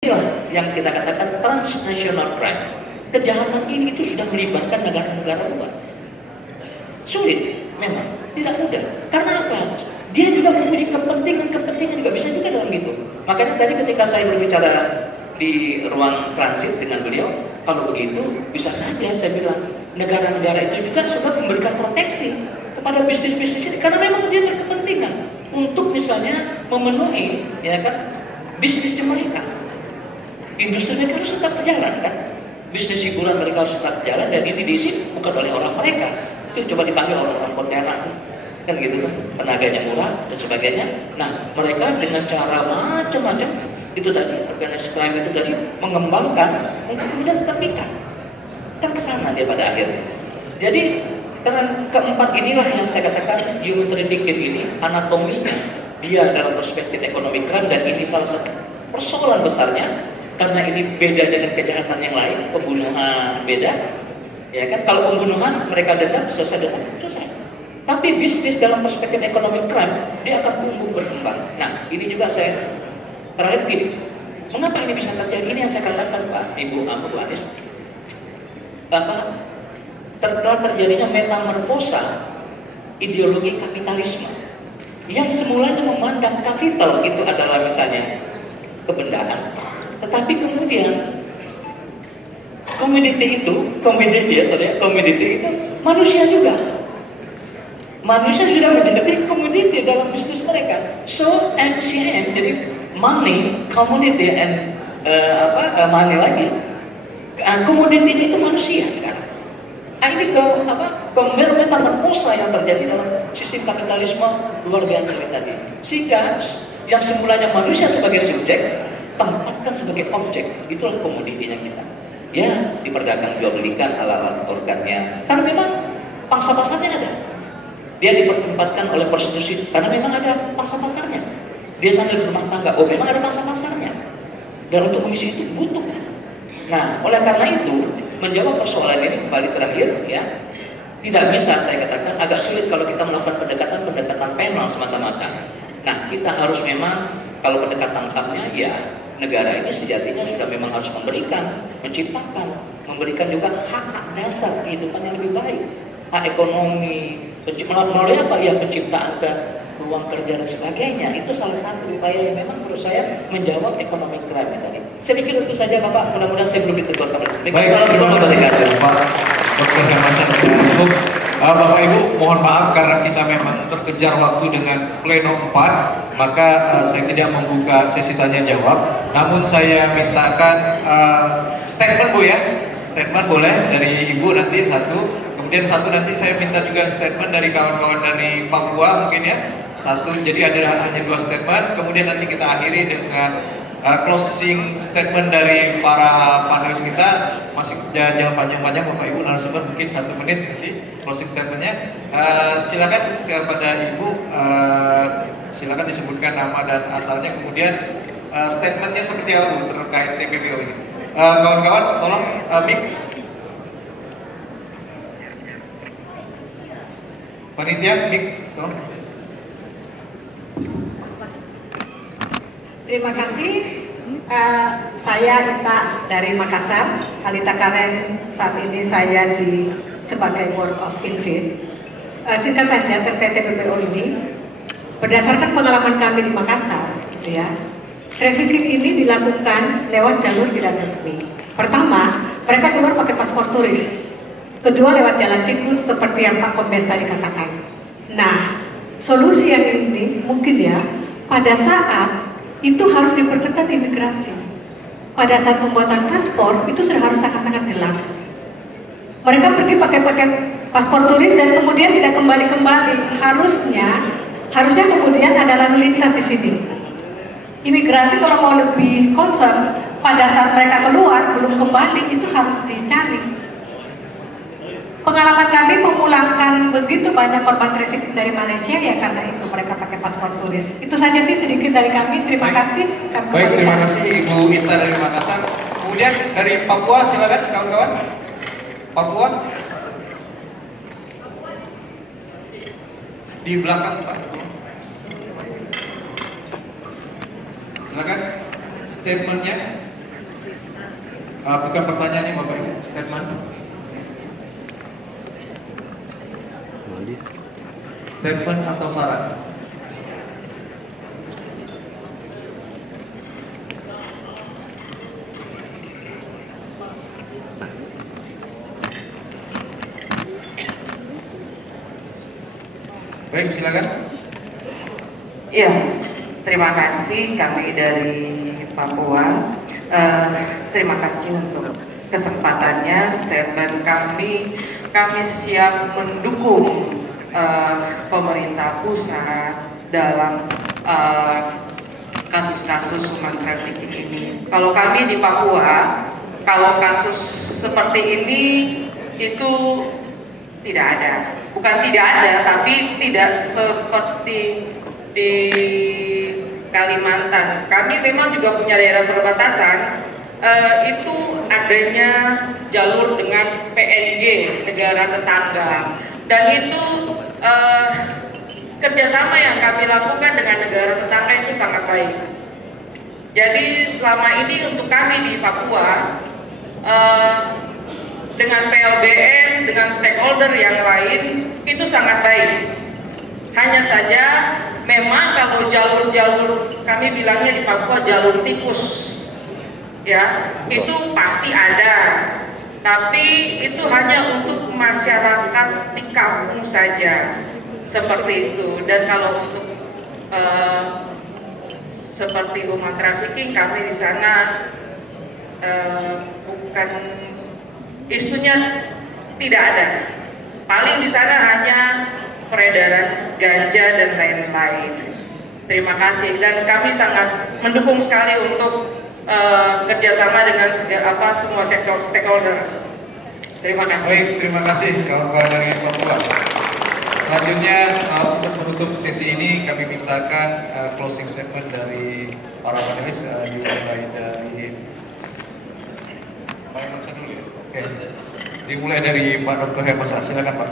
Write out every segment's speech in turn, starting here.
Inilah yang kita katakan transnational crime. Kejahatan ini itu sudah melibatkan negara-negara luar. Sulit, memang tidak mudah. Karena apa? Dia juga mempunyai kepentingan juga bisa juga dalam gitu. Makanya tadi ketika saya berbicara di ruang transit dengan beliau, kalau begitu bisa saja saya bilang negara-negara itu juga sudah memberikan proteksi kepada bisnis-bisnis ini karena memang dia berkepentingan untuk misalnya memenuhi ya kan bisnis mereka. Industri mereka harus tetap berjalan kan, bisnis hiburan mereka harus tetap berjalan dan ini diisi bukan oleh orang mereka. Itu coba dipanggil orang-orang Pontianak tuh kan gitu kan, tenaganya murah dan sebagainya. Nah mereka dengan cara macam-macam itu tadi organisasi crime itu tadi mengembangkan untuk kemudian terpikat kan kesana dia pada akhirnya. Jadi dengan keempat inilah yang saya katakan human trafficking ini anatominya dia dalam perspektif ekonomi crime dan ini salah satu persoalan besarnya. Karena ini beda dengan kejahatan yang lain, pembunuhan beda, ya kan? Kalau pembunuhan mereka dendam selesai dendam selesai. Tapi bisnis dalam perspektif ekonomi crime dia akan tumbuh berkembang. Nah ini juga saya terakhir gini, mengapa ini bisa terjadi? Ini yang saya katakan Pak Ibu Bu Anies, telah terjadinya metamorfosa ideologi kapitalisme yang semulanya memandang kapital itu adalah misalnya kebendaan. Tetapi kemudian komoditi itu manusia juga. Manusia sudah menjadi komoditi dalam bisnis mereka. So MCM jadi money, commodity and money lagi. Komoditinya itu manusia sekarang. Ini metamorfosa yang terjadi dalam sistem kapitalisme luar biasa tadi. Sehingga yang semulanya manusia sebagai subjek tempatkan sebagai objek, itulah komoditinya kita. Ya, diperdagang jual belikan alat-alat organnya. Karena memang pangsa pasarnya ada. Dia dipertempatkan oleh prostitusi karena memang ada pangsa pasarnya. Dia sambil berumah tangga, oh memang ada pangsa pasarnya. Dan untuk komisi itu butuh. Nah, oleh karena itu menjawab persoalan ini kembali terakhir ya. Tidak bisa saya katakan agak sulit kalau kita melakukan pendekatan penal semata-mata. Nah, kita harus memang kalau pendekatan HAM-nya ya negara ini sejatinya sudah memang harus menciptakan, memberikan juga hak-hak dasar kehidupan yang lebih baik, hak ekonomi, melalui apa ya penciptaan ruang kerja dan sebagainya. Itu salah satu upaya yang memang menurut saya menjawab ekonomi crime tadi. Saya pikir itu saja Bapak, mudah-mudahan saya belum ditegur kembali. Baik, terima kasih Pak Dr. Hermansyah Sugiharto. Bapak Ibu, mohon maaf karena kita memang berkejar waktu dengan pleno 4, maka saya tidak membuka sesi tanya jawab. Namun saya mintakan statement Bu ya, statement boleh dari Ibu nanti satu, kemudian satu nanti saya minta juga statement dari kawan-kawan dari Papua mungkin ya, satu. Jadi ada hanya 2 statement, kemudian nanti kita akhiri dengan closing statement dari para panelis kita. Masih jangan panjang-panjang Bapak Ibu narasumber, mungkin 1 menit nanti closing statementnya. Silakan kepada Ibu, silakan disebutkan nama dan asalnya, kemudian statementnya seperti apa terkait TPPO ini. Kawan-kawan tolong mic. Panitia mic tolong. Terima kasih. Saya Ita dari Makassar. Alita Karen, saat ini saya sebagai Board of Invit. Singkat saja terkait TPPO ini, berdasarkan pengalaman kami di Makassar, gitu ya, trafficking ini dilakukan lewat jalur tidak resmi. Pertama, mereka keluar pakai paspor turis. Kedua, lewat jalan tikus seperti yang Pak Kombes tadi katakan. Nah, solusi yang ini mungkin ya, pada saat itu harus diperketat imigrasi. Pada saat pembuatan paspor itu sudah harus sangat-sangat jelas. Mereka pergi pakai paspor turis dan kemudian tidak kembali-kembali. Harusnya kemudian ada lalu lintas di sini. Imigrasi kalau mau lebih concern pada saat mereka keluar belum kembali itu harus dicari. Pengalaman kami memulangkan begitu banyak korban trafficking dari Malaysia ya karena itu mereka pakai paspor turis. Itu saja sih sedikit dari kami. Terima kasih. Baik, terima kasih Ibu Ita dari Makassar. Kemudian dari Papua silakan kawan-kawan. Papua di belakang Pak. Silakan statementnya. Bukan pertanyaannya Bapak Ibu, statement. Statement atau saran? Baik, silakan. Ya, terima kasih kami dari Papua. Terima kasih untuk kesempatannya. Statement kami siap mendukung pemerintah pusat dalam kasus-kasus human trafficking ini. Kalau kami di Papua, kalau kasus seperti ini itu tidak ada. Bukan tidak ada, tapi tidak seperti di Kalimantan. Kami memang juga punya daerah perbatasan, itu adanya jalur dengan PNG, negara tetangga. Dan itu kerjasama yang kami lakukan dengan negara tetangga itu sangat baik. Jadi selama ini untuk kami di Papua, dengan PLBN, dengan stakeholder yang lain, itu sangat baik. Hanya saja memang kalau jalur-jalur, kami bilangnya di Papua jalur tikus, ya, itu pasti ada. Tapi itu hanya untuk masyarakat di kampung saja, seperti itu. Dan kalau untuk seperti human trafficking, kami di sana bukan isunya, tidak ada. Paling di sana hanya peredaran ganja dan lain-lain. Terima kasih, dan kami sangat mendukung sekali untuk kerjasama dengan semua sektor stakeholder. Terima kasih. Baik, terima kasih kawan-kawan dari Papua. Selanjutnya untuk menutup sesi ini kami mintakan closing statement dari para panelis, dimulai dari Pak Hermansyah dulu ya. Oke. Dimulai dari Pak Dr. Hermansyah, silakan Pak.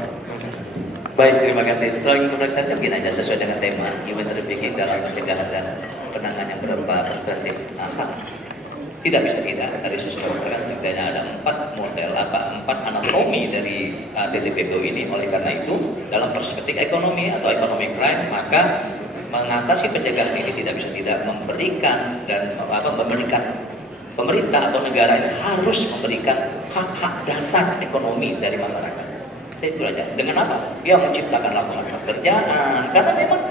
Baik, terima kasih. Setelah pemeriksaan mungkin aja sesuai dengan tema human trafficking dalam pencegahan dan penanganan yang berupa perspektif hak. Tidak bisa tidak dari sisi setidaknya ada 4 model, 4 anatomi dari TTPBO ini. Oleh karena itu, dalam perspektif ekonomi atau ekonomi crime, maka mengatasi pencegahan ini tidak bisa tidak memberikan dan memberikan pemerintah atau negara ini harus memberikan hak-hak dasar ekonomi dari masyarakat. Itu aja. Dengan apa? Dia menciptakan lapangan pekerjaan. Karena memang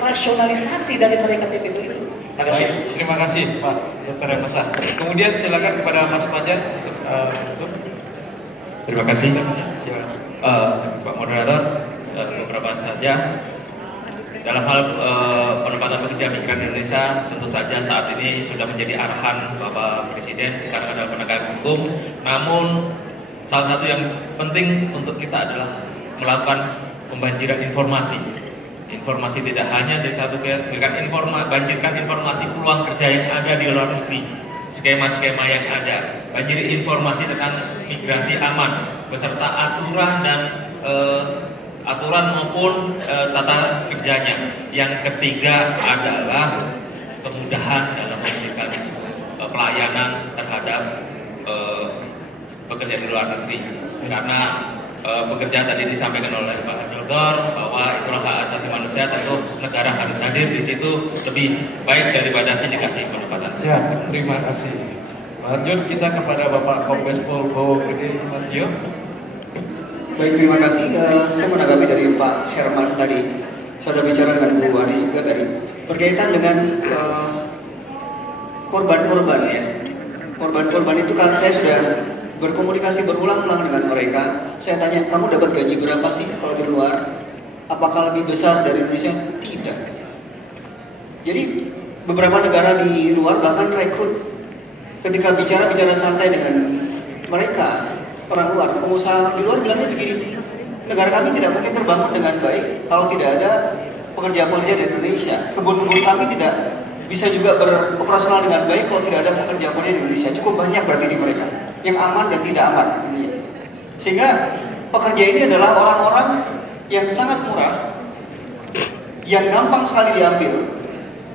rasionalisasi dari mereka TPBO itu. Terima kasih. Baik, terima kasih Pak Dr. Hermansyah. Kemudian silakan kepada Mas Fajar untuk terima kasih. Silakan. Pak Moderator, beberapa saja dalam hal penempatan pekerja migran Indonesia, tentu saja saat ini sudah menjadi arahan Bapak Presiden sekarang adalah penegakan hukum. Namun salah satu yang penting untuk kita adalah melakukan pembanjiran informasi. Informasi tidak hanya dari satu pihak, banjirkan informasi peluang kerja yang ada di luar negeri, skema-skema yang ada, banjiri informasi tentang migrasi aman, beserta aturan dan aturan maupun tata kerjanya. Yang ketiga adalah kemudahan dalam memberikan pelayanan terhadap pekerja di luar negeri. Karena pekerja tadi disampaikan oleh Pak Dokter bahwa itulah hak asasi manusia, tentu negara harus hadir di situ lebih baik daripada sindikasi penempatan. Siap, terima kasih. Lanjut kita kepada Bapak Kombes Pol Bowo Gede Mantio. Baik, terima kasih. Saya menanggapi dari Pak Herman tadi. Saya sudah bicara dengan Bu Anis juga tadi berkaitan dengan korban-korban ya. Korban-korban itu kan saya sudah berkomunikasi berulang-ulang dengan mereka. Saya tanya, kamu dapat gaji berapa sih kalau di luar? Apakah lebih besar dari Indonesia? Tidak. Jadi beberapa negara di luar bahkan rekrut. Ketika bicara santai dengan mereka, orang luar, pengusaha di luar bilangnya begini, negara kami tidak mungkin terbangun dengan baik kalau tidak ada pekerja-pekerja di Indonesia. Kebun-kebun kami tidak bisa juga beroperasional dengan baik kalau tidak ada pekerja-pekerja di Indonesia. Cukup banyak berarti di mereka yang aman dan tidak aman, gitu ya. Sehingga pekerja ini adalah orang-orang yang sangat murah, yang gampang sekali diambil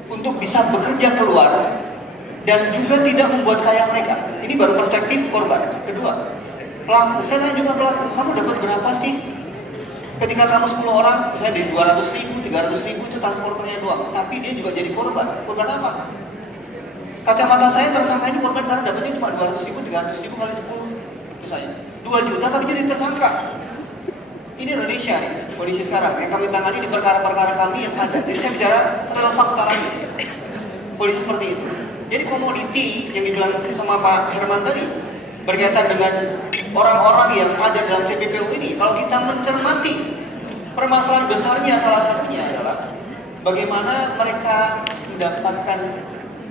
untuk bisa bekerja keluar dan juga tidak membuat kaya mereka. Ini baru perspektif korban. Kedua, pelaku. Saya tanya juga pelaku, kamu dapat berapa sih? Ketika kamu 10 orang, misalnya di 200.000, 300.000 itu transporternya doang, tapi dia juga jadi korban. Korban apa? Kacamata saya tersangka ini korban karena dapatnya cuma 200.000, 300.000 kali 10 misalnya 2 juta tapi jadi tersangka. Ini Indonesia nih, kondisi sekarang yang kami tangani di perkara-perkara kami yang ada. Jadi saya bicara real fakta lagi. Kondisi seperti itu. Jadi komoditi yang dibilang sama Pak Herman tadi berkaitan dengan orang-orang yang ada dalam TPPU ini, kalau kita mencermati permasalahan besarnya, salah satunya adalah bagaimana mereka mendapatkan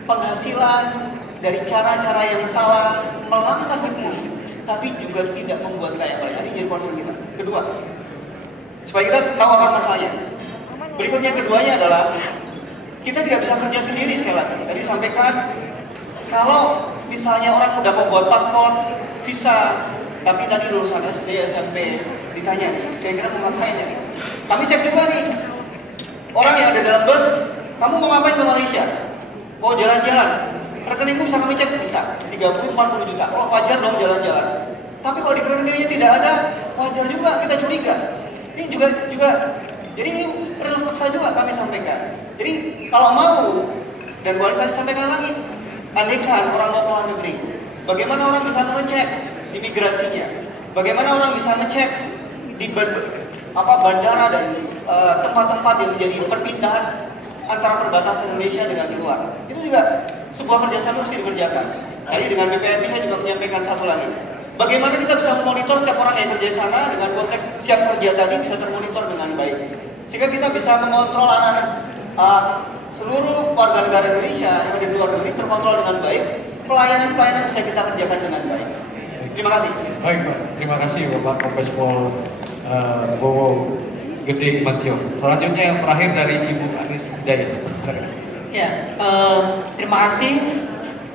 penghasilan dari cara-cara yang salah, melanggar hukum, tapi juga tidak membuat kaya raya. Ini jadi concern kita. Kedua, supaya kita tahu akar masalahnya. Berikutnya yang keduanya adalah kita tidak bisa kerja sendiri sekali lagi. Tadi disampaikan kalau misalnya orang udah membuat paspor, visa, tapi tadi lulusan SD, SMP, ditanya nih, kira-kira mau ngapain ya? Kami cek juga nih, orang yang ada dalam bus, kamu mau ngapain ke Malaysia? Mau jalan-jalan? Rekeningku bisa kami cek, bisa 30-40 juta. Oh wajar dong jalan-jalan. Tapi kalau di rekeningnya tidak ada, wajar juga kita curiga. Ini juga jadi ini real fakta juga kami sampaikan. Jadi kalau mau, dan boleh saya disampaikan lagi, andaikan orang mau ke luar negeri, bagaimana orang bisa mengecek imigrasinya? Bagaimana orang bisa ngecek di bandara dan tempat-tempat yang menjadi perpindahan antara perbatasan Indonesia dengan luar? Itu juga sebuah kerjasama mesti dikerjakan. Tadi dengan BPMI saya juga menyampaikan satu lagi. Bagaimana kita bisa memonitor setiap orang yang kerja di sana dengan konteks siap kerja tadi bisa termonitor dengan baik. Sehingga kita bisa mengontrol anak-anak seluruh warga negara Indonesia yang ada di luar negeri terkontrol dengan baik. Pelayanan-pelayanan bisa kita kerjakan dengan baik. Terima kasih. Baik Pak, terima kasih Bapak Kombes Pol Bowo Gede Mantio. Selanjutnya yang terakhir dari Ibu Anis Hidayat. Silakan. Ya, terima kasih.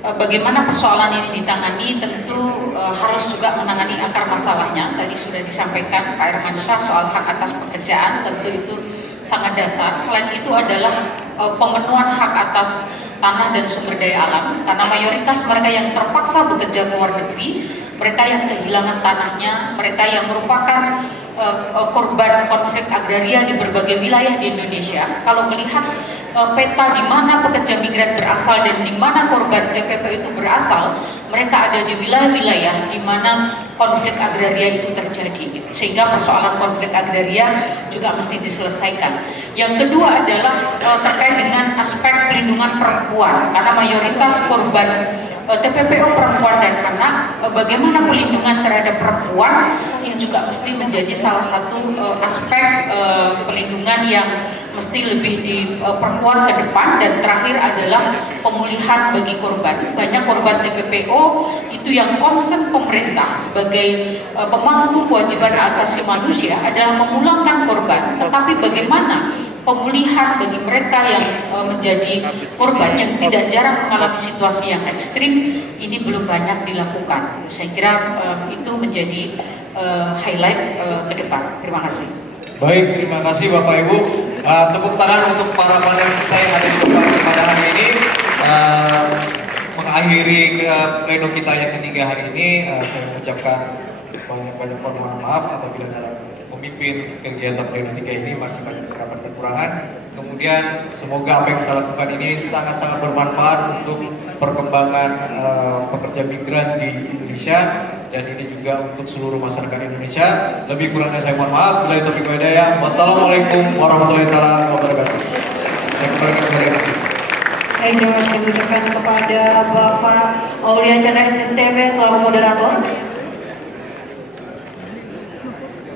Bagaimana persoalan ini ditangani tentu harus juga menangani akar masalahnya. Tadi sudah disampaikan Pak Hermansyah soal hak atas pekerjaan, tentu itu sangat dasar. Selain itu adalah pemenuhan hak atas tanah dan sumber daya alam, karena mayoritas mereka yang terpaksa bekerja ke luar negeri, mereka yang kehilangan tanahnya, mereka yang merupakan korban konflik agraria di berbagai wilayah di Indonesia. Kalau melihat peta di mana pekerja migran berasal dan di mana korban TPP itu berasal, mereka ada di wilayah-wilayah di mana konflik agraria itu terjadi. Sehingga persoalan konflik agraria juga mesti diselesaikan. Yang kedua adalah terkait dengan aspek pelindungan perempuan, karena mayoritas korban TPPO perempuan dan anak, bagaimana pelindungan terhadap perempuan yang juga mesti menjadi salah satu aspek pelindungan yang mesti lebih diperkuat ke depan. Dan terakhir adalah pemulihan bagi korban. Banyak korban TPPO itu yang concern pemerintah sebagai pemangku kewajiban asasi manusia adalah memulangkan korban, tetapi bagaimana pemulihan bagi mereka yang menjadi korban yang tidak jarang mengalami situasi yang ekstrim ini belum banyak dilakukan. Saya kira itu menjadi highlight ke depan. Terima kasih. Baik, terima kasih Bapak Ibu. Tepuk tangan untuk para panelis kita yang ada di tempat pada hari ini. Mengakhiri pleno kita yang ketiga hari ini, saya mengucapkan banyak permohonan maaf apabila dalam memimpin kegiatan pleno 3 ini masih banyak beberapa kekurangan. Kemudian semoga apa yang kita lakukan ini sangat-sangat bermanfaat untuk perkembangan pekerja migran di Indonesia, dan ini juga untuk seluruh masyarakat Indonesia. Lebih kurangnya saya mohon maaf. Bila itu hidayah. Wassalamualaikum warahmatullahi wabarakatuh. Saya kembalikan kepada MC. Baik, terima kasih diucapkan kepada Bapak Aulia Chandra SSTP selaku moderator.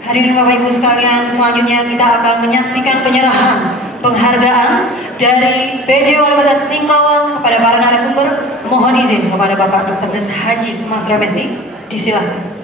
Hadirin Bapak Ibu sekalian, selanjutnya kita akan menyaksikan penyerahan penghargaan dari PJ Wali Kota Singkawang kepada para narasumber. Mohon izin kepada Bapak Dr. Des Haji Sumastra Messi, disilakan.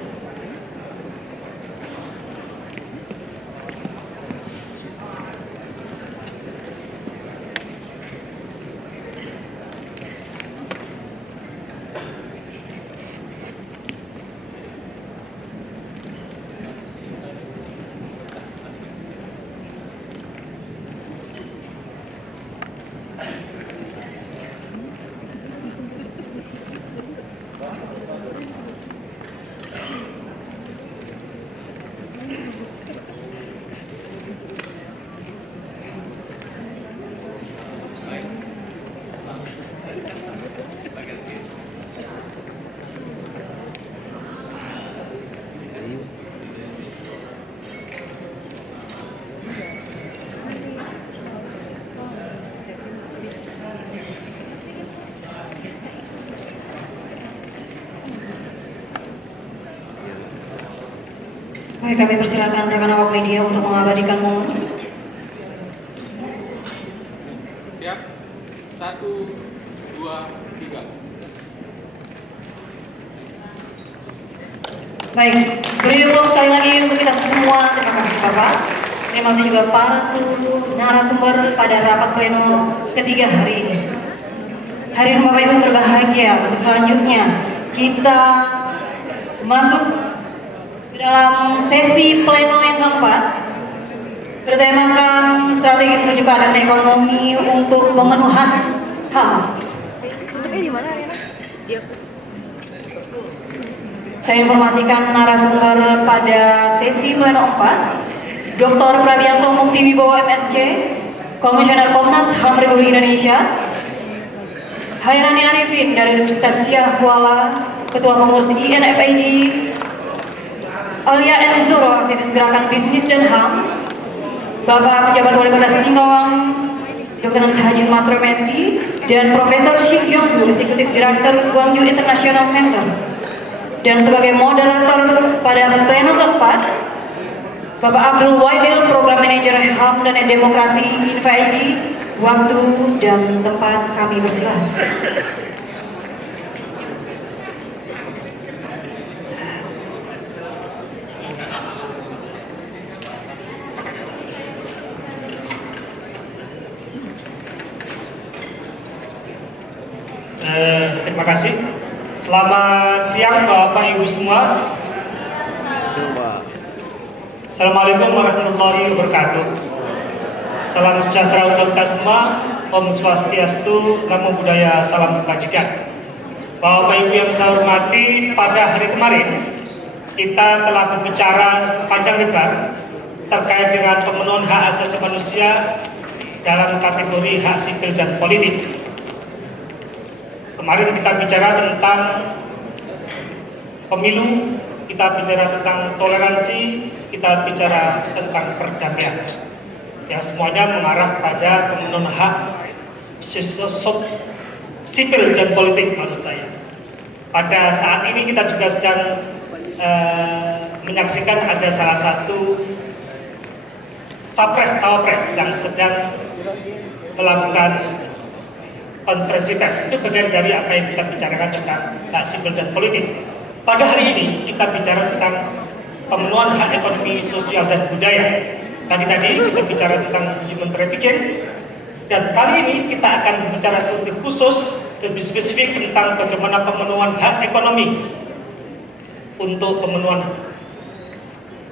Baik, kami persilakan rekan awak media untuk mengabadikan momen. Siap. 1, 2, 3. Baik, beri applause sekali lagi untuk kita semua. Terima kasih Bapak. Terima kasih juga para seluruh narasumber pada rapat pleno ketiga hari ini. Hadirin Bapak Ibu berbahagia, untuk selanjutnya kita masuk ke dalam sesi pleno yang keempat, bertemakan strategi menuju keadaan ekonomi untuk pemenuhan HAM. Tutupnya di mana, Rena? Saya informasikan narasumber pada sesi pleno 4, Dr. Prabianto Mukti Wibowo MSc, Komisioner Komnas HAM Republik Indonesia, Hairani Arifin dari Universitas Syah Kuala, Ketua Pengurus INFID, Alia Enzuro, aktivis gerakan bisnis dan HAM, Bapak Pejabat Wali Kota Singkawang, Dr. Haji Sumatro MSI, dan Profesor Shin Yong-gu, Eksekutif Direktur Gwangju International Center. Dan sebagai moderator pada pleno keempat, Bapak Abdul Waidil, Program Manajer HAM dan Demokrasi INFID. Waktu dan tempat kami persilakan. Terima kasih. Selamat siang Bapak Ibu semua. Assalamualaikum warahmatullahi wabarakatuh. Salam sejahtera untuk kita semua. Om Swastiastu, Namo Buddhaya, salam kebajikan. Bapak Ibu yang saya hormati, pada hari kemarin kita telah berbicara panjang lebar terkait dengan pemenuhan hak asasi manusia dalam kategori hak sipil dan politik. Kemarin kita bicara tentang pemilu, kita bicara tentang toleransi, kita bicara tentang perdamaian. Yang semuanya mengarah pada pemenuhan hak sipil dan politik maksud saya. Pada saat ini kita juga sedang menyaksikan ada salah satu capres-cawapres yang sedang melakukan konferensi pers. Itu bagian dari apa yang kita bicarakan tentang hak sipil dan politik. Pada hari ini kita bicara tentang pemenuhan hak ekonomi, sosial, dan budaya. Pagi tadi kita bicara tentang human trafficking, dan kali ini kita akan bicara lebih khusus, lebih spesifik tentang bagaimana pemenuhan hak ekonomi untuk pemenuhan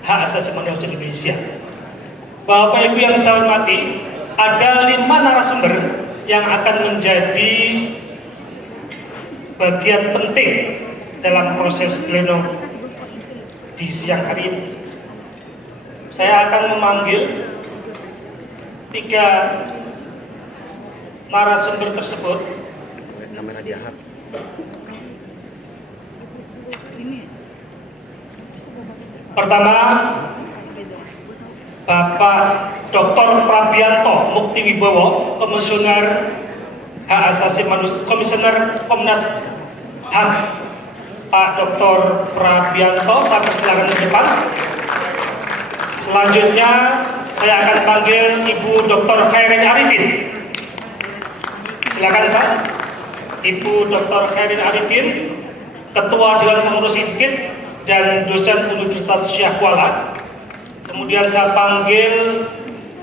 hak asasi manusia di Indonesia. Bapak Ibu yang saya hormati, ada 5 narasumber yang akan menjadi bagian penting dalam proses pleno di siang hari ini. Saya akan memanggil 3 narasumber tersebut. Pertama, Bapak Dr. Prabianto Mukti Wibowo, Komisioner Hak Asasi Manusia, Komisioner Komnas HAM. Pak Dr. Prabianto, saya persilakan ke depan. Selanjutnya saya akan panggil Ibu Dr. Khairin Arifin. Silakan Pak. Ibu Dr. Khairin Arifin, Ketua Dewan Pengurus INFID dan dosen Universitas Syah Kuala. Kemudian saya panggil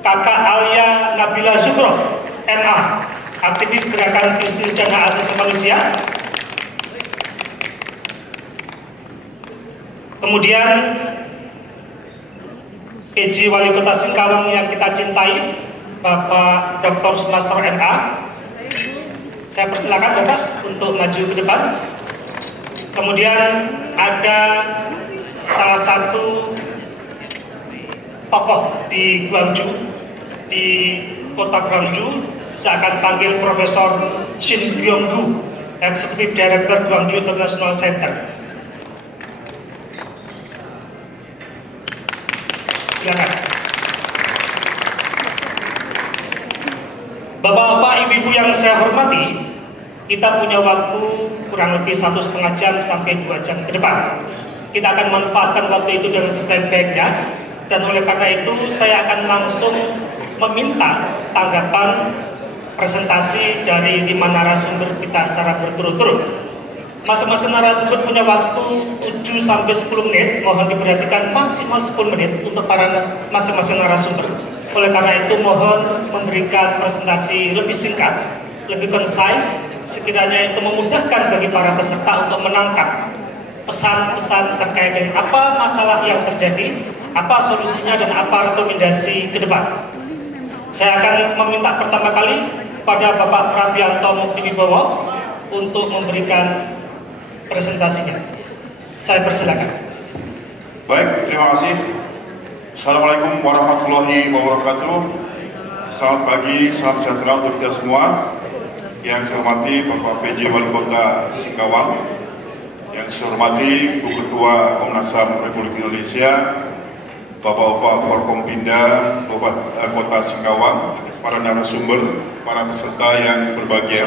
Kakak Alia Nabila Zuhro, MA, aktivis gerakan bisnis dan hak asasi manusia. Kemudian PJ Wali Kota Singkawang yang kita cintai, Bapak Dr. Sumarsto MA. Saya persilakan Bapak untuk maju ke depan. Kemudian ada salah satu tokoh di Gwangju, di kota Gwangju. Saya akan panggil Profesor Shin Yong-gu, Eksekutif Direktur Gwangju International Center. Silakan. Bapak-bapak, ibu-ibu yang saya hormati, kita punya waktu kurang lebih 1,5 jam sampai 2 jam ke depan. kita akan manfaatkan waktu itu dengan sebaik-baiknya, dan oleh karena itu saya akan langsung meminta tanggapan presentasi dari 5 narasumber kita secara berturut-turut. Masing-masing narasumber punya waktu 7 sampai 10 menit, mohon diperhatikan maksimal 10 menit untuk para masing-masing narasumber. Oleh karena itu mohon memberikan presentasi lebih singkat, lebih concise, sekiranya itu memudahkan bagi para peserta untuk menangkap pesan-pesan terkait dengan apa masalah yang terjadi, apa solusinya, dan apa rekomendasi ke depan. Saya akan meminta pertama kali pada Bapak Prabianto Muktiwibowo untuk memberikan presentasinya. Saya persilakan. Baik, terima kasih. Assalamualaikum warahmatullahi wabarakatuh. Selamat pagi, salam sejahtera untuk kita semua. Yang saya hormati Bapak PJ Wali Kota Singkawang, yang saya hormati Bu Ketua Komnas HAM Republik Indonesia, Bapak-Bapak Forkompinda Kota Singkawang, para narasumber, para peserta yang berbahagia.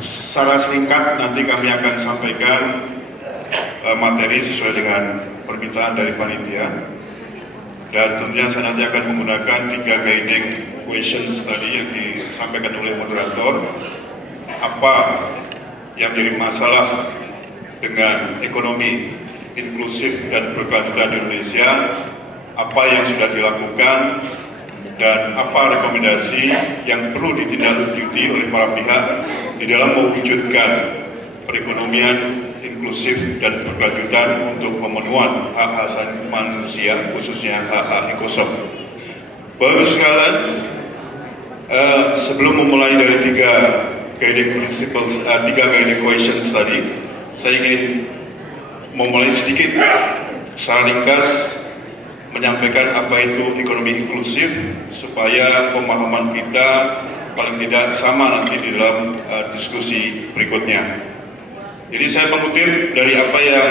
Secara singkat nanti kami akan sampaikan materi sesuai dengan permintaan dari panitia, dan tentunya saya nanti akan menggunakan 3 guiding questions tadi yang disampaikan oleh moderator. Apa yang menjadi masalah dengan ekonomi inklusif dan berkelanjutan di Indonesia, apa yang sudah dilakukan, dan apa rekomendasi yang perlu ditindaklanjuti oleh para pihak di dalam mewujudkan perekonomian inklusif dan berkelanjutan untuk pemenuhan hak asasi manusia, khususnya hak-hak ekosistem. Bapak Ibu sekalian, sebelum memulai dari 3 guiding principles, 3 guiding questions tadi, saya ingin memulai sedikit secara ringkas menyampaikan apa itu ekonomi inklusif, supaya pemahaman kita paling tidak sama nanti di dalam diskusi berikutnya. Jadi saya mengutip dari apa yang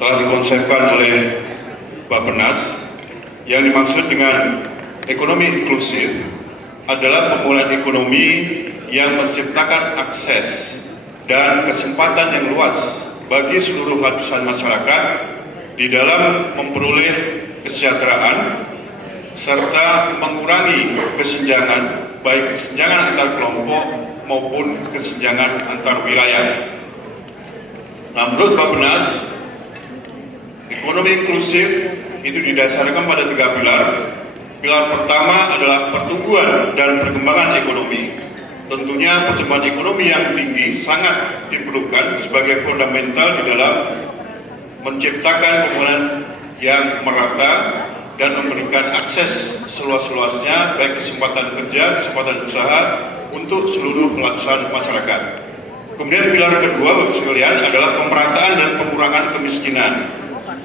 telah dikonsepkan oleh Bappenas. Yang dimaksud dengan ekonomi inklusif adalah pemulihan ekonomi yang menciptakan akses dan kesempatan yang luas bagi seluruh lapisan masyarakat di dalam memperoleh kesejahteraan serta mengurangi kesenjangan, baik kesenjangan antar kelompok maupun kesenjangan antar wilayah. Nah, menurut Bappenas, ekonomi inklusif itu didasarkan pada 3 pilar. Pilar pertama adalah pertumbuhan dan perkembangan ekonomi. Tentunya pertumbuhan ekonomi yang tinggi sangat diperlukan sebagai fundamental di dalam menciptakan pembangunan yang merata dan memberikan akses seluas-luasnya, baik kesempatan kerja, kesempatan usaha untuk seluruh lapisan masyarakat. Kemudian pilar kedua, Bapak sekalian, adalah pemerataan dan pengurangan kemiskinan.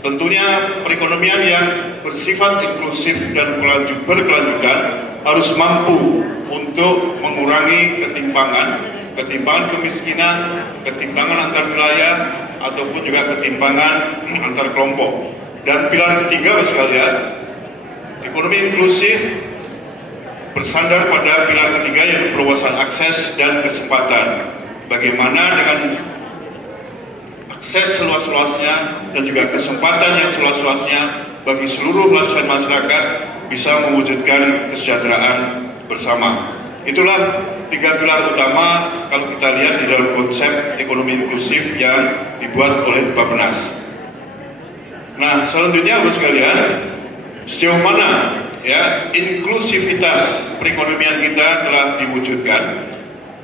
Tentunya perekonomian yang bersifat inklusif dan berkelanjutan harus mampu untuk mengurangi ketimpangan kemiskinan, ketimpangan antar wilayah, ataupun juga ketimpangan antar kelompok. Dan pilar ketiga, Bapak sekalian, ekonomi inklusif bersandar pada pilar ketiga, yaitu perluasan akses dan kesempatan. Bagaimana dengan akses seluas-luasnya dan juga kesempatan yang seluas-luasnya bagi seluruh lapisan masyarakat bisa mewujudkan kesejahteraan bersama. Itulah 3 pilar utama kalau kita lihat di dalam konsep ekonomi inklusif yang dibuat oleh Bappenas. Nah, selanjutnya Bapak sekalian, sejauh mana ya inklusivitas perekonomian kita telah diwujudkan?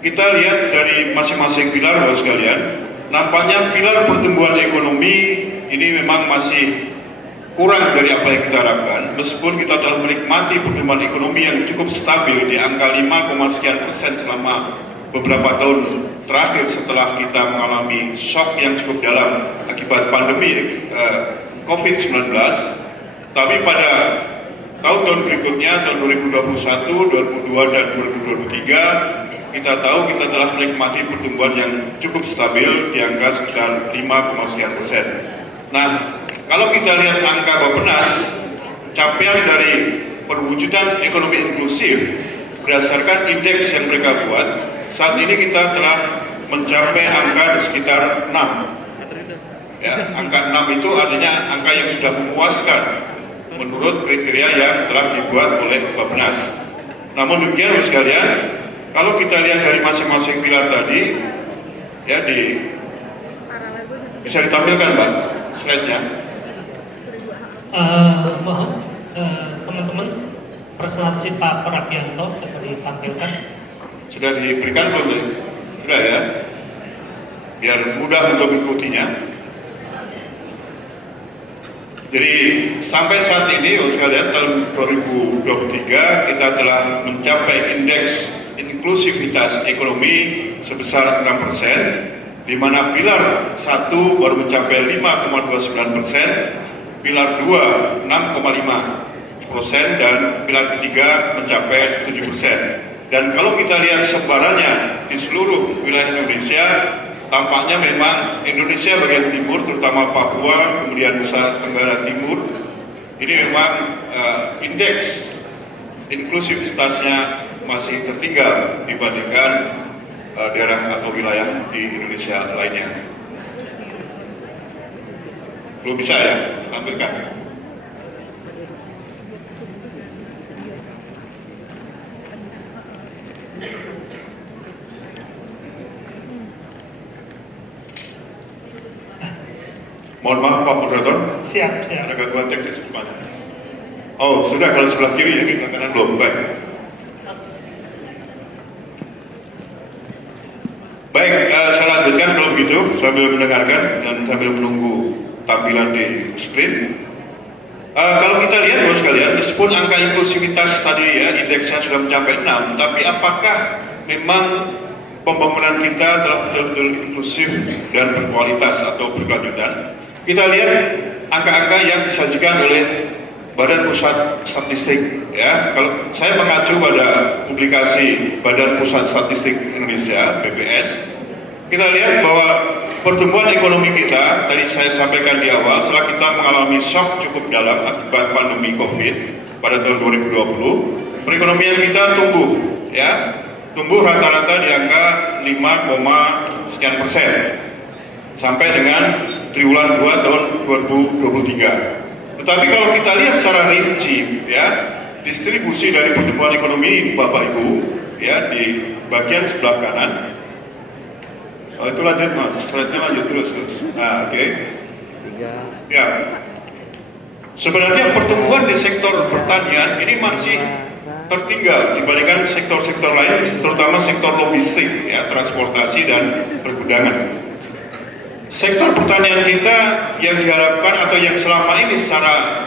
Kita lihat dari masing-masing pilar, Bapak sekalian. Nampaknya pilar pertumbuhan ekonomi ini memang masih kurang dari apa yang kita harapkan, meskipun kita telah menikmati pertumbuhan ekonomi yang cukup stabil di angka 5,sekian% selama beberapa tahun terakhir setelah kita mengalami shock yang cukup dalam akibat pandemi COVID-19. Tapi pada tahun-tahun berikutnya, tahun 2021, 2022, dan 2023, kita tahu kita telah menikmati pertumbuhan yang cukup stabil di angka sekitar 5,sekian%. Nah, kalau kita lihat angka Bappenas, capaian dari perwujudan ekonomi inklusif berdasarkan indeks yang mereka buat, saat ini kita telah mencapai angka di sekitar 6. Ya, angka 6 itu artinya angka yang sudah memuaskan menurut kriteria yang telah dibuat oleh Bappenas. Namun demikian Bapak sekalian, kalau kita lihat dari masing-masing pilar tadi, ya bisa ditampilkan Mbak slide-nya. Mohon teman-teman presentasi Pak Prabianto dapat ditampilkan. Sudah diberikan belum tadi? Sudah ya? Biar mudah untuk mengikutinya. Jadi sampai saat ini, sekalian, tahun 2023 kita telah mencapai indeks inklusivitas ekonomi sebesar 6%, di mana pilar 1 baru mencapai 5,29%, pilar 2 6,5%, dan pilar ketiga mencapai 7%. Dan kalau kita lihat sebarannya di seluruh wilayah Indonesia, tampaknya memang Indonesia bagian timur, terutama Papua, kemudian Nusa Tenggara Timur, ini memang indeks inklusivitasnya masih tertinggal dibandingkan daerah atau wilayah di Indonesia lainnya. Belum bisa ya, tampilkan. Mohon maaf Pak Moderator. Siap. Ada gangguan teknis kemana? Oh sudah, kalau sebelah kiri ya, kita kanan belum. Baik, saya lanjutkan kalau begitu sambil mendengarkan dan sambil menunggu tampilan di screen. Kalau kita lihat Bapak sekalian, meskipun angka inklusivitas tadi ya indeksnya sudah mencapai 6, tapi apakah memang pembangunan kita telah betul-betul inklusif dan berkualitas atau berkelanjutan? Kita lihat angka-angka yang disajikan oleh Badan Pusat Statistik. Ya, kalau saya mengacu pada publikasi Badan Pusat Statistik Indonesia (BPS), kita lihat bahwa pertumbuhan ekonomi kita, tadi saya sampaikan di awal, setelah kita mengalami shock cukup dalam akibat pandemi COVID pada tahun 2020, perekonomian kita tumbuh, ya, tumbuh rata-rata di angka 5, sekian% sampai dengan triwulan 2 tahun 2023. Tetapi kalau kita lihat secara rinci, ya, distribusi dari pertumbuhan ekonomi Bapak Ibu, ya, di bagian sebelah kanan. Oh, itu lanjut Mas, slide-nya lanjut terus. Nah, oke. Ya, sebenarnya pertumbuhan di sektor pertanian ini masih tertinggal dibandingkan sektor-sektor lain, terutama sektor logistik, ya, transportasi dan pergudangan. Sektor pertanian kita yang diharapkan atau yang selama ini secara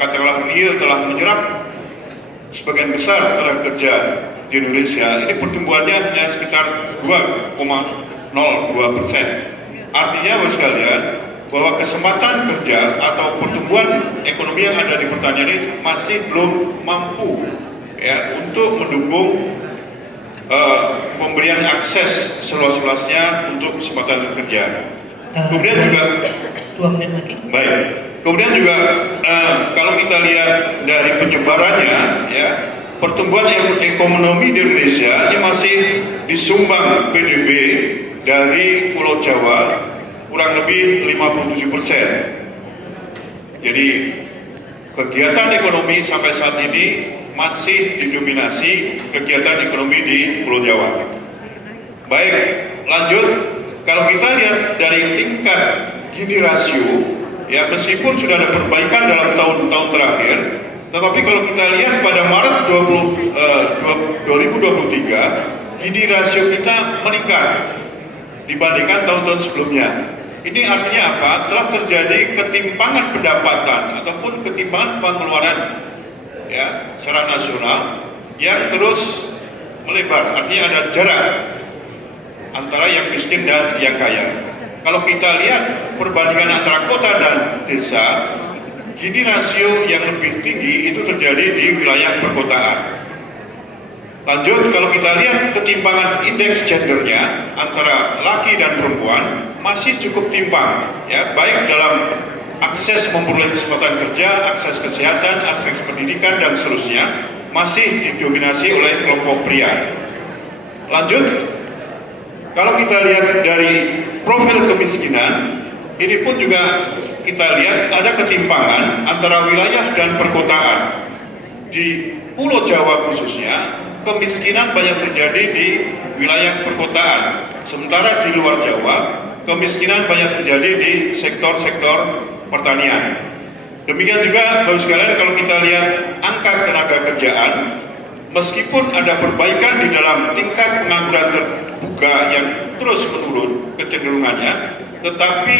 katakanlah real telah menyerap sebagian besar tenaga kerja di Indonesia, ini pertumbuhannya hanya sekitar 2,02%. Artinya Bapak sekalian, bahwa kesempatan kerja atau pertumbuhan ekonomi yang ada di pertanian ini masih belum mampu, ya, untuk mendukung pemberian akses seluas-luasnya untuk kesempatan kerja. Kemudian juga 2 menit lagi. Baik. Kemudian juga kalau kita lihat dari penyebarannya, ya, pertumbuhan ekonomi di Indonesia ini masih disumbang PDB dari Pulau Jawa kurang lebih 57%. Jadi kegiatan ekonomi sampai saat ini masih didominasi kegiatan ekonomi di Pulau Jawa. Baik, lanjut. Kalau kita lihat dari tingkat Gini rasio, ya, meskipun sudah ada perbaikan dalam tahun-tahun terakhir, tetapi kalau kita lihat pada Maret 2023, Gini rasio kita meningkat dibandingkan tahun-tahun sebelumnya. Ini artinya apa? Telah terjadi ketimpangan pendapatan ataupun ketimpangan pengeluaran, ya, secara nasional yang terus melebar. Artinya ada jarak antara yang miskin dan yang kaya. Kalau kita lihat perbandingan antara kota dan desa, Gini rasio yang lebih tinggi itu terjadi di wilayah perkotaan. Lanjut, kalau kita lihat ketimpangan indeks gendernya antara laki dan perempuan masih cukup timpang, ya, baik dalam akses memperoleh kesempatan kerja, akses kesehatan, akses pendidikan dan seterusnya masih didominasi oleh kelompok pria. Lanjut, kalau kita lihat dari profil kemiskinan, ini pun juga kita lihat ada ketimpangan antara wilayah dan perkotaan. Di Pulau Jawa khususnya, kemiskinan banyak terjadi di wilayah perkotaan. Sementara di luar Jawa, kemiskinan banyak terjadi di sektor-sektor pertanian. Demikian juga Bapak sekalian, kalau kita lihat angka tenaga kerjaan, meskipun ada perbaikan di dalam tingkat pengangguran terbuka yang terus menurun kecenderungannya, tetapi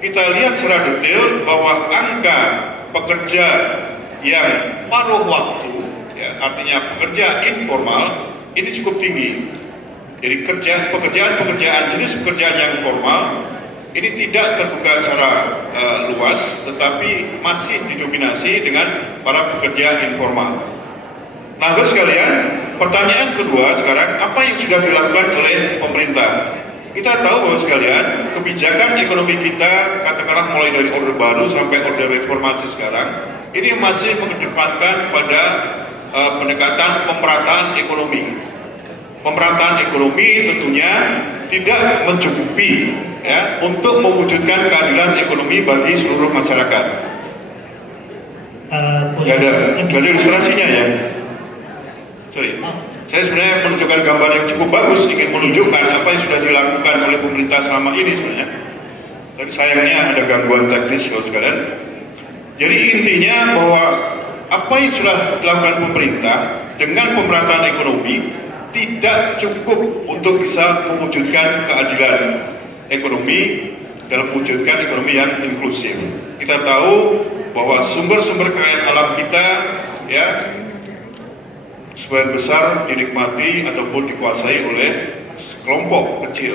kita lihat secara detail bahwa angka pekerja yang paruh waktu, ya, artinya pekerja informal, ini cukup tinggi. Jadi pekerjaan jenis pekerjaan yang formal ini tidak terbuka secara luas, tetapi masih didominasi dengan para pekerja informal. Nah, Bapak sekalian, pertanyaan kedua sekarang, apa yang sudah dilakukan oleh pemerintah? Kita tahu Bapak sekalian, kebijakan ekonomi kita, katakanlah mulai dari Orde Baru sampai Orde Reformasi sekarang, ini masih mengedepankan pada pendekatan pemerataan ekonomi. Pemerataan ekonomi tentunya tidak mencukupi, ya, untuk mewujudkan keadilan ekonomi bagi seluruh masyarakat. Gak ada ilustrasinya ya. Sorry, saya sebenarnya menunjukkan gambar yang cukup bagus, ingin menunjukkan apa yang sudah dilakukan oleh pemerintah selama ini sebenarnya. Tapi sayangnya ada gangguan teknis kalau sekalian. Jadi intinya bahwa apa yang sudah dilakukan pemerintah dengan pemerataan ekonomi tidak cukup untuk bisa mewujudkan keadilan ekonomi dalam mewujudkan ekonomi yang inklusif. Kita tahu bahwa sumber-sumber kekayaan alam kita, ya, sebagian besar dinikmati ataupun dikuasai oleh kelompok kecil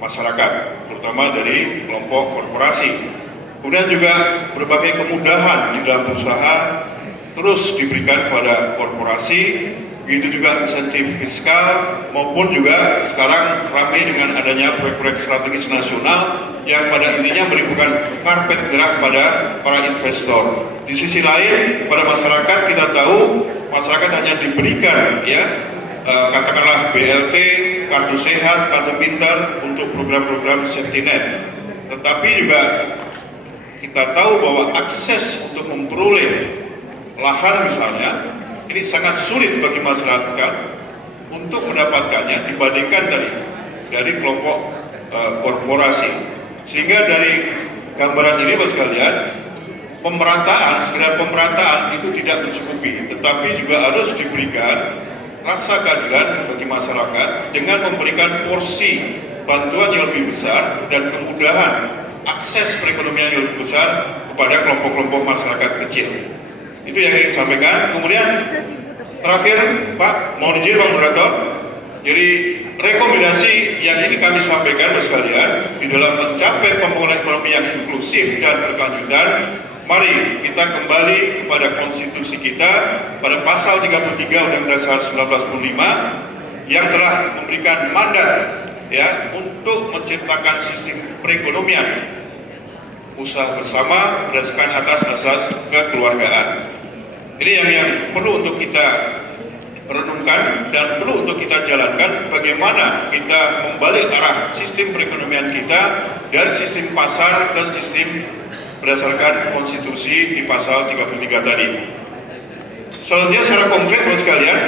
masyarakat, terutama dari kelompok korporasi. Kemudian juga berbagai kemudahan di dalam berusaha terus diberikan kepada korporasi, begitu juga insentif fiskal, maupun juga sekarang ramai dengan adanya proyek-proyek strategis nasional yang pada intinya menimbulkan karpet gerak pada para investor. Di sisi lain, pada masyarakat kita tahu masyarakat hanya diberikan, ya, katakanlah BLT, kartu sehat, kartu pintar untuk program-program safety net. Tetapi juga kita tahu bahwa akses untuk memperoleh lahan misalnya ini sangat sulit bagi masyarakat untuk mendapatkannya dibandingkan dari kelompok korporasi. Sehingga dari gambaran ini Bapak sekalian, sekedar pemerataan itu tidak mencukupi, tetapi juga harus diberikan rasa keadilan bagi masyarakat dengan memberikan porsi bantuan yang lebih besar dan kemudahan akses perekonomian yang lebih besar kepada kelompok-kelompok masyarakat kecil. Itu yang ingin sampaikan. Kemudian terakhir Pak, mohon izin Pak Moderator. Jadi rekomendasi yang ini kami sampaikan Bapak sekalian, di dalam mencapai pembangunan ekonomi yang inklusif dan berkelanjutan, mari kita kembali kepada konstitusi kita pada pasal 33 Undang-Undang Dasar 1945 yang telah memberikan mandat, ya, untuk menciptakan sistem perekonomian usaha bersama berdasarkan atas asas kekeluargaan. Ini yang perlu untuk kita renungkan dan perlu untuk kita jalankan, bagaimana kita membalik arah sistem perekonomian kita dari sistem pasar ke sistem berdasarkan konstitusi di pasal 33 tadi. Selanjutnya secara konkret Bapak sekalian,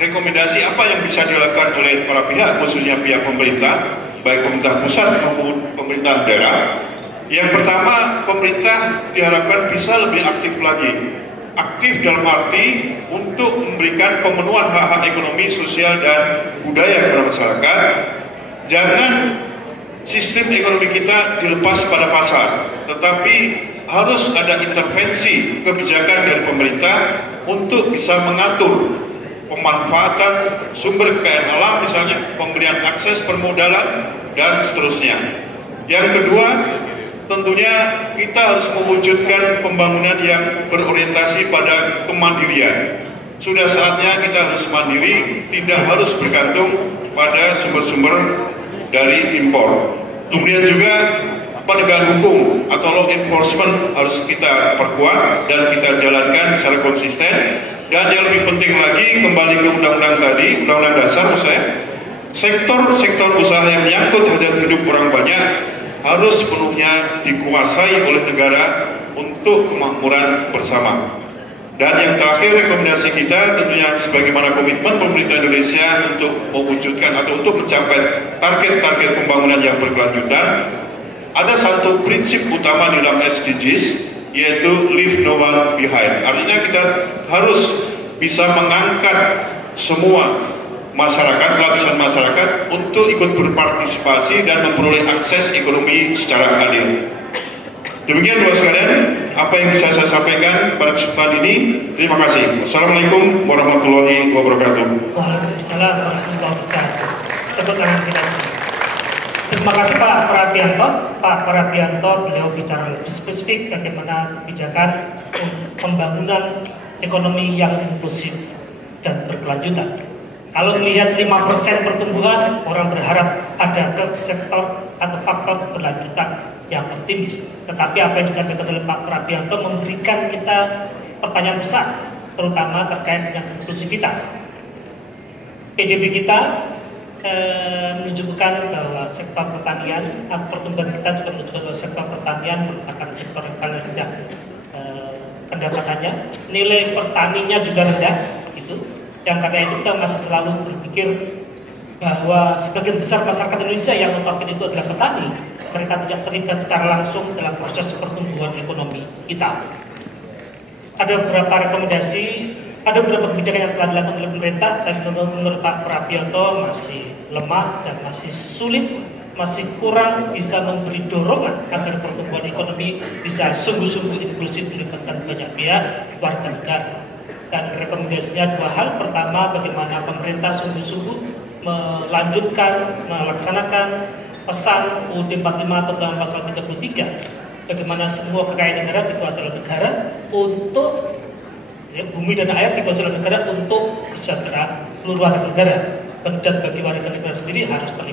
rekomendasi apa yang bisa dilakukan oleh para pihak, khususnya pihak pemerintah, baik pemerintah pusat maupun pemerintah daerah. Yang pertama, pemerintah diharapkan bisa lebih aktif lagi. Aktif dalam arti untuk memberikan pemenuhan hak-hak ekonomi, sosial, dan budaya kepada masyarakat. Jangan sistem ekonomi kita dilepas pada pasar, tetapi harus ada intervensi kebijakan dari pemerintah untuk bisa mengatur pemanfaatan sumber kekayaan alam, misalnya pemberian akses permodalan, dan seterusnya. Yang kedua, tentunya kita harus mewujudkan pembangunan yang berorientasi pada kemandirian. Sudah saatnya kita harus mandiri, tidak harus bergantung pada sumber-sumber dari impor. Kemudian juga penegakan hukum atau law enforcement harus kita perkuat dan kita jalankan secara konsisten. Dan yang lebih penting lagi, kembali ke undang-undang tadi, undang-undang dasar maksud saya, sektor-sektor usaha yang menyangkut hajat hidup orang banyak harus sepenuhnya dikuasai oleh negara untuk kemakmuran bersama. Dan yang terakhir, rekomendasi kita tentunya sebagaimana komitmen pemerintah Indonesia untuk mewujudkan atau untuk mencapai target-target pembangunan yang berkelanjutan, ada satu prinsip utama di dalam SDGs, yaitu leave no one behind. Artinya kita harus bisa mengangkat semua masyarakat, lapisan masyarakat untuk ikut berpartisipasi dan memperoleh akses ekonomi secara adil. Demikian Bapak sekalian, apa yang bisa saya sampaikan pada kesempatan ini. Terima kasih. Wassalamualaikum warahmatullahi wabarakatuh. Waalaikumsalam warahmatullahi wabarakatuh. Tepuk tangan kita semua. Terima kasih Pak Prabianto. Pak Prabianto, beliau bicara lebih spesifik bagaimana kebijakan pembangunan ekonomi yang inklusif dan berkelanjutan. Kalau melihat 5% pertumbuhan, orang berharap ada ke sektor atau faktor keberlanjutan yang optimis. Tetapi apa yang disampaikan oleh Pak Prabianto memberikan kita pertanyaan besar, terutama terkait dengan inklusivitas. PDB kita menunjukkan bahwa sektor pertanian atau pertumbuhan kita juga menunjukkan bahwa sektor pertanian merupakan sektor yang paling rendah pendapatannya, nilai petaninya juga rendah, gitu. Yang karena itu kita masih selalu berpikir bahwa sebagian besar masyarakat Indonesia yang notabene itu adalah petani, mereka tidak terlibat secara langsung dalam proses pertumbuhan ekonomi kita. Ada beberapa rekomendasi, ada beberapa kebijakan yang telah dilakukan oleh pemerintah, tapi menurut Pak Prabianto masih lemah dan masih sulit, masih kurang bisa memberi dorongan agar pertumbuhan ekonomi bisa sungguh-sungguh inklusif melibatkan banyak pihak warga negara. Dan rekomendasinya dua hal. Pertama, bagaimana pemerintah sungguh-sungguh melanjutkan, melaksanakan pesan UUD 45 atau dalam pasal 33, bagaimana semua kekayaan negara dikuasai oleh negara untuk bumi dan air dikuasai oleh negara untuk kesejahteraan seluruh warga negara, dan bagi warga negara sendiri harus terlibat.